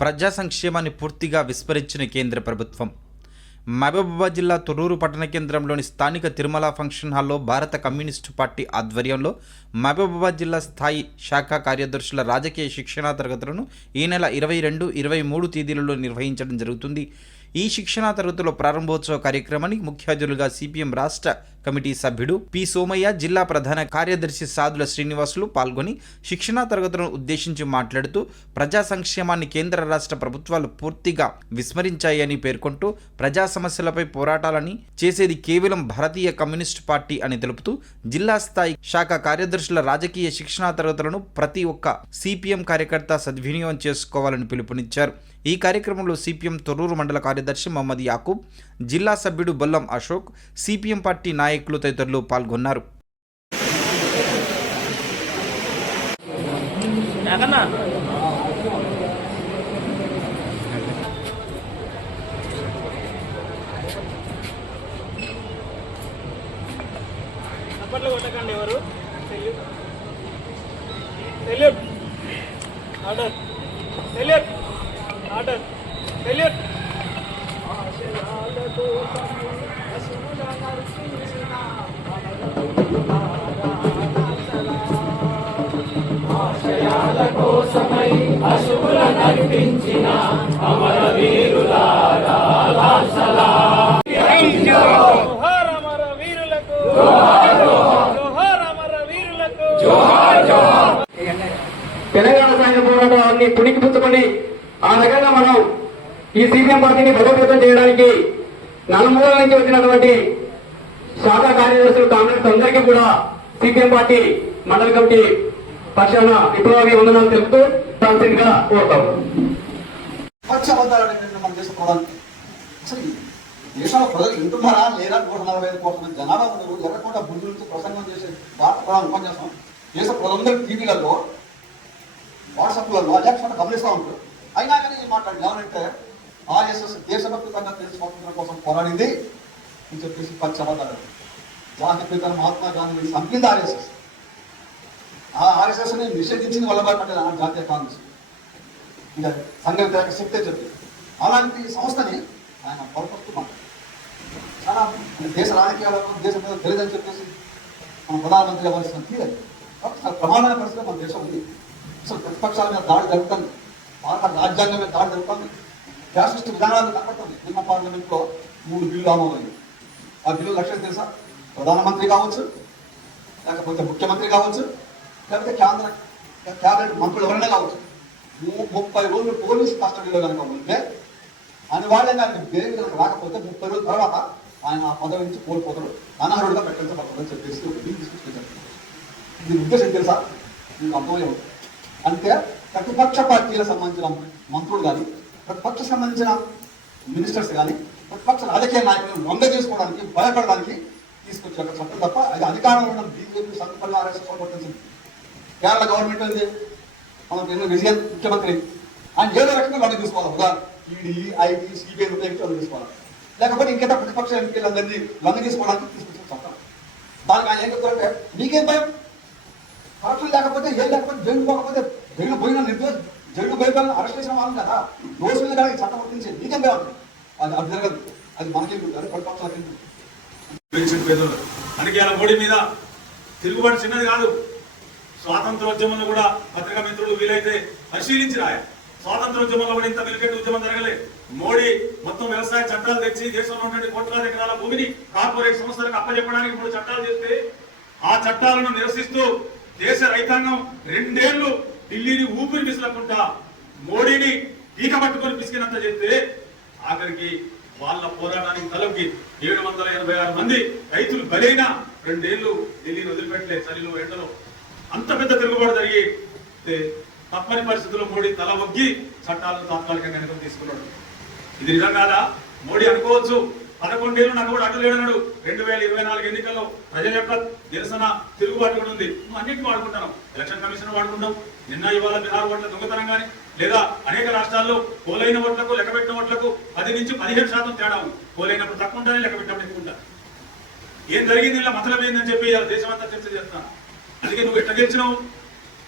ప్రజా సంక్షేమాన్ని పూర్తిగా విస్మరించిన కేంద్ర ప్రభుత్వం. మహబూబాబాద్ జిల్లా తొర్రూరు పట్టణ కేంద్రంలోని స్థానిక తిరుమల ఫంక్షన్ హాల్లో భారత కమ్యూనిస్టు పార్టీ ఆధ్వర్యంలో మహబూబాబాద్ జిల్లా స్థాయి శాఖ కార్యదర్శుల రాజకీయ శిక్షణా తరగతులను ఈ నెల ఇరవై రెండు ఇరవై మూడు తేదీలలో నిర్వహించడం జరుగుతుంది. ఈ శిక్షణా తరగతుల ప్రారంభోత్సవ కార్యక్రమానికి ముఖ్య అతిథులుగా సిపిఎం రాష్ట్ర కమిటీ సభ్యుడు పి. సోమయ్య జిల్లా ప్రధాన కార్యదర్శి సాధుల శ్రీనివాసులు పాల్గొని శిక్షణా తరగతులను ఉద్దేశించి మాట్లాడుతూ ప్రజా సంక్షేమాన్ని కేంద్ర రాష్ట్ర ప్రభుత్వాలు పూర్తిగా విస్మరించాయని పేర్కొంటూ ప్రజా సమస్యలపై పోరాటాలని చేసేది కేవలం భారతీయ కమ్యూనిస్టు పార్టీ అని తెలుపుతూ జిల్లా స్థాయి శాఖ కార్యదర్శుల రాజకీయ శిక్షణా తరగతులను ప్రతి ఒక్క సిపిఎం కార్యకర్త సద్వినియోగం చేసుకోవాలని పిలుపునిచ్చారు. ఈ కార్యక్రమంలో సిపిఎం తొర్రూరు మండల కార్యదర్శి మహమ్మద్ యాకూబ్ జిల్లా సభ్యుడు బొల్లం అశోక్ సిపిఎం పార్టీ నాయకులు తదితరులు పాల్గొన్నారు. ఎవరు? Order. Order. Salute order salute జోహార్ అమర వీరులకు జోహార్. అమర వీరులకు తెలంగాణ సాయుధ పోరాటాన్ని పుణికి పుచ్చుకొని ఆ రకంగా మనం ఈ సీపీఎం పార్టీని బలోపేతం చేయడానికి నలుమూల నుంచి వచ్చినటువంటి శాఖ కార్యదర్శులు కాంగ్రెస్ అందరికీ కూడా సిపిఎం పార్టీ మండల కమిటీ పక్షాన విప్లవాన్ని వందనాలు తెలుపుతూ గా కోరుతాం పక్ష అబద్ధాలు అసలు దేశంలో ప్రజలు వింటున్నారా లేదా నూట నలభై ఐదు కోట్ల మంది జనాభా ఉన్నారు. ఎర్రకుండా బుద్ధులతో ప్రసంగం చేసే భారత ప్రధాన ఉపన్యాసం. దేశ ప్రజలందరూ టీవీలలో వాట్సాప్లలో అధ్యక్షత గమనిస్తూ ఉంటారు. అయినా కానీ ఈ మాట్లాడి ఏమనంటే ఆర్ఎస్ఎస్ దేశభక్తి కన్నా తెలుసు స్వాతంత్రం కోసం పోరాడింది అని చెప్పేసి పచ్చ అబద్ధాలు జాతి పిత మహాత్మా గాంధీ సంపింది ఆర్ఎస్ఎస్. ఆ ఆర్ఎస్ఎస్ని నిషేధించింది వల్లభాయ్ పటేల్ ఆనాడు జాతీయ కాంగ్రెస్. ఇక సంఘ వ్యతిరేక శక్తే చెప్పి. అలాంటి సంస్థని ఆయన పొరపడుతూ మాట్లాడారు. చాలా దేశ రాజకీయాలకు దేశం మీద తెలియదని చెప్పేసి మన ప్రధానమంత్రి అవ్వాల్సిన తీరదు కాబట్టి ప్రమాదమైన పరిస్థితి మన దేశం ఉంది. అసలు ప్రతిపక్షాల మీద దాడి జరుగుతుంది. భారత రాజ్యాంగమే దాడి జరుగుతుంది ఫ్యాసిస్ట్ విధానాలు కనపడుతుంది నిన్న పార్లమెంట్లో మూడు బిల్లు ఆమోదైంది ఆ బిల్లు లక్ష్యం తెలుసా? ప్రధానమంత్రి కావచ్చు లేకపోతే ముఖ్యమంత్రి కావచ్చు లేకపోతే కేంద్ర క్యాబినెట్ మంత్రులు ఎవరైనా కావచ్చు. ముప్పై రోజులు పోలీస్ కస్టడీలో కనుక ఉంటే అనివార్యంగా ఆయన బెయిల్ కనుక రాకపోతే ముప్పై రోజుల తర్వాత ఆయన ఆ పదవి నుంచి కోల్పోతాడు. అనర్హుడుగా పెట్టించబడుతుందని చెప్పేసి ఒక బిల్ తీసుకొచ్చారు దీని ఉద్దేశం తెలుసా? మీకు అర్థమయ్యే అంటే ప్రతిపక్ష పార్టీలకు సంబంధించిన మంత్రులు కానీ ప్రతిపక్ష సంబంధించిన మినిస్టర్స్ కానీ ప్రతిపక్ష రాజకీయ నాయకులను వంద చేసుకోవడానికి భయపడడానికి తీసుకొచ్చిన ఒక చట్టం తప్ప అది అధికారంలో ఉన్న బీజేపీ సంకల్పంగా ఆర్ఎస్ కొట్టించింది కేరళ గవర్నమెంట్ ఉంది. మనం నిన్న విజయన్ ముఖ్యమంత్రి. ఆయన ఏదో రకంగా వాళ్ళు తీసుకోవాలి. ఉదాహరణ ఈడీ ఐటీ సిబిఐ ఉపయోగించి తీసుకోవాలి. లేకపోతే ఇంకేత ప్రతిపక్ష ఎంపీలందరినీ లొంగ తీసుకోవడానికి తీసుకొచ్చిన చట్టం. దానికి ఆయన ఏం చెప్తారంటే మీకేం భయం? పార్టీలు లేకపోతే ఏం లేకపోతే జైలు పోకపోతే జైలు పోయిన నిర్దోష జైలు పోయిన అరెస్ట్ చేసిన వాళ్ళు కదా దోషులు కానీ చట్టం వర్తించే మీకేం భయం. అది అది జరగదు. అది మనకేం అది ప్రతిపక్షాలకేం అందుకే మోడీ మీద తిరుగుబాటు చిన్నది కాదు. స్వాతంత్రోద్యమంలో కూడా పత్రికా మిత్రులు వీలైతే పరిశీలించి రాయ స్వాతంత్రోద్యమంలో కూడా ఇంత వెలికెట్టు ఉద్యమం జరగలే. మోడీ మొత్తం వ్యవసాయ చట్టాలు తెచ్చి దేశంలో ఉన్నటువంటి కోట్లాది ఎకరాల భూమిని కార్పొరేట్ సంస్థలకు అప్పచెప్పడానికి మూడు చట్టాలు చేస్తే ఆ చట్టాలను నిరసిస్తూ దేశ రైతాంగం రెండేళ్ళు ఢిల్లీని ఊపిరి పిసలకుండా మోడీని ఈక పట్టుకొని పిసికినంత చేస్తే ఆఖరికి వాళ్ళ పోరాటానికి తలకి ఏడు వందల ఎనభై ఆరు మంది రైతులు బలైన రెండేళ్ళు ఢిల్లీని వదిలిపెట్టలే చలిలో ఎండలో. అంత పెద్ద తిరుగుబాటు జరిగి తప్పని పరిస్థితుల్లో మోడీ తల వగ్గి చట్టాలను తాత్కాలికంగా వెనుక తీసుకున్నాడు. ఇది నిజం కాదా? మోడీ అనుకోవచ్చు. పదకొండేళ్ళు నాకు కూడా అడ్డులేడన్నాడు రెండు వేల ఇరవై నాలుగు ఎన్నికల్లో ప్రజల యొక్క నిరసన తిరుగుబాటు కూడా ఉంది. నువ్వు అన్నింటిని వాడుకుంటాను. ఎలక్షన్ కమిషన్ వాడుకుంటాం. నిన్న ఇవాళ బీహార్ ఓట్ల దొంగతనం కానీ లేదా అనేక రాష్ట్రాల్లో పోలైన ఓట్లకు లెక్కబెట్టిన ఓట్లకు పది నుంచి పదిహేను శాతం తేడా ఉంది. పోలైనప్పుడు తక్కువ ఉంటానే లెక్కబెట్టినప్పుడు ఎక్కువ ఏం జరిగింది? ఇలా మతలం ఏందని చెప్పి దేశమంతా చర్చ చేస్తున్నాను అందుకే నువ్వు ఎట్లా గెలిచినావు?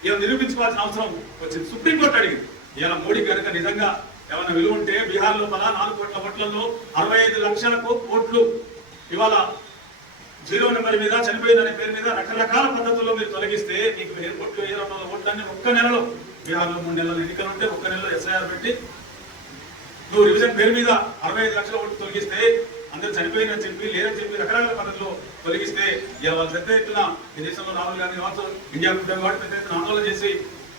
ఇలా నిరూపించుకోవాల్సిన అవసరం వచ్చింది. సుప్రీంకోర్టు అడిగింది. ఇలా మోడీ కనుక నిజంగా ఏమైనా విలువ ఉంటే బీహార్ లోపల నాలుగు కోట్ల ఓట్లలో అరవై ఐదు లక్షలకు ఓట్లు. ఇవాళ జీరో నెంబర్ మీద చనిపోయిందనే పేరు మీద రకరకాల పద్ధతుల్లో మీరు తొలగిస్తే మీకు ఓట్లు ఏ రెండు వందల ఓట్లన్నీ ఒక్క నెలలో బీహార్లో మూడు నెలలు ఎన్నికలు ఉంటే ఒక్క నెలలో ఎస్ఐఆర్ పెట్టి నువ్వు రివిజన్ పేరు మీద అరవై ఐదు లక్షల ఓట్లు తొలగిస్తే అందరూ చనిపోయిన చెప్పి లేదని చెప్పి రకరకాల పద్ధతిలో తొలగిస్తే ఇవాళ పెద్ద ఎత్తున ఈ దేశంలో రాహుల్ గాంధీ కావచ్చు ఇండియా కూటమి వాడు పెద్ద ఎత్తున ఆందోళన చేసి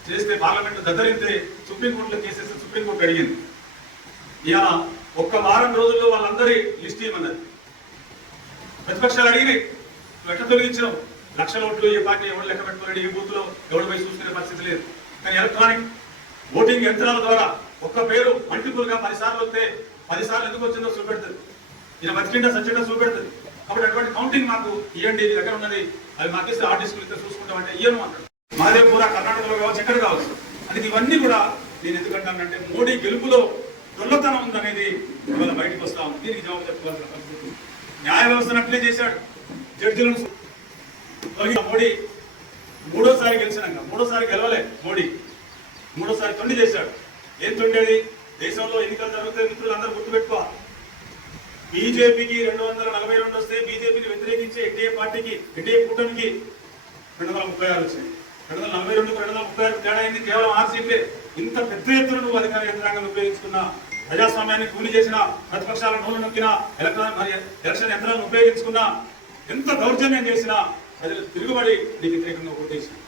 చేస్తే పార్లమెంట్ దద్దరిస్తే సుప్రీంకోర్టులో కేసేసి సుప్రీంకోర్టు అడిగింది. ఇలా ఒక్క వారం రోజుల్లో వాళ్ళందరి లిస్ట్ ఇవ్వమన్నది ప్రతిపక్షాలు అడిగినాయి. ఎట్లా తొలగించాం లక్షల ఓట్లు ఏ పార్టీ ఎవరు లెక్క పెట్టుకోలేడు ఏ బూత్లో ఎవరు పోయి చూసుకునే పరిస్థితి లేదు. కానీ ఎలక్ట్రానిక్ ఓటింగ్ యంత్రాల ద్వారా ఒక్క పేరు మల్టిపుల్గా పది సార్లు వస్తే పది సార్లు ఎందుకు వచ్చిందో చూపెడుతుంది. ఈయన బతికిండా సచ్చిండా చూపెడుతుంది. కాబట్టి అటువంటి కౌంటింగ్ మాకు ఇవ్వండి మీ దగ్గర ఉన్నది. అది మాకేస్తే ఆర్టిస్టులు ఇస్తే చూసుకుంటామంటే ఇయ్యను అంటాడు. మాదేపూర కర్ణాటకలో కావచ్చు ఎక్కడ కావచ్చు. అందుకే ఇవన్నీ కూడా నేను ఎందుకంటానంటే మోడీ గెలుపులో దొల్లతనం ఉందనేది ఇవాళ బయటకు వస్తా ఉంది. దీనికి జవాబు చెప్పుకోవాల్సిన పరిస్థితి న్యాయ వ్యవస్థను అట్లే చేశాడు. జడ్జిలను మోడీ మూడోసారి గెలిచినాక మూడోసారి గెలవలే మోడీ. మూడోసారి తొండి చేశాడు. ఏం తొండేది? దేశంలో ఎన్నికలు జరుగుతాయి మిత్రులు అందరూ గుర్తుపెట్టుకోవాలి బీజేపీకి రెండు వందల నలభై రెండు వస్తే బీజేపీని వ్యతిరేకించి ఎన్డీఏ పార్టీకి ఎన్డీఏ కూటమికి రెండు వందల ముప్పై ఆరు వచ్చినాయి. రెండు వందల నలభై రెండు రెండు వందల ముప్పై ఆరు తేడా అయింది. కేవలం ఆరు సీట్లే ఇంత పెద్ద ఎత్తున నువ్వు అధికార యంత్రాంగం ఉపయోగించుకున్న ప్రజాస్వామ్యాన్ని కూలి చేసిన ప్రతిపక్షాల నోలు నొక్కిన ఎలక్ట్రానిక్ ఎలక్షన్ యంత్రాలను ఉపయోగించుకున్న ఎంత దౌర్జన్యం చేసినా ప్రజలు తిరుగుబడి నీకు వ్యతిరేకంగా ఓటేసింది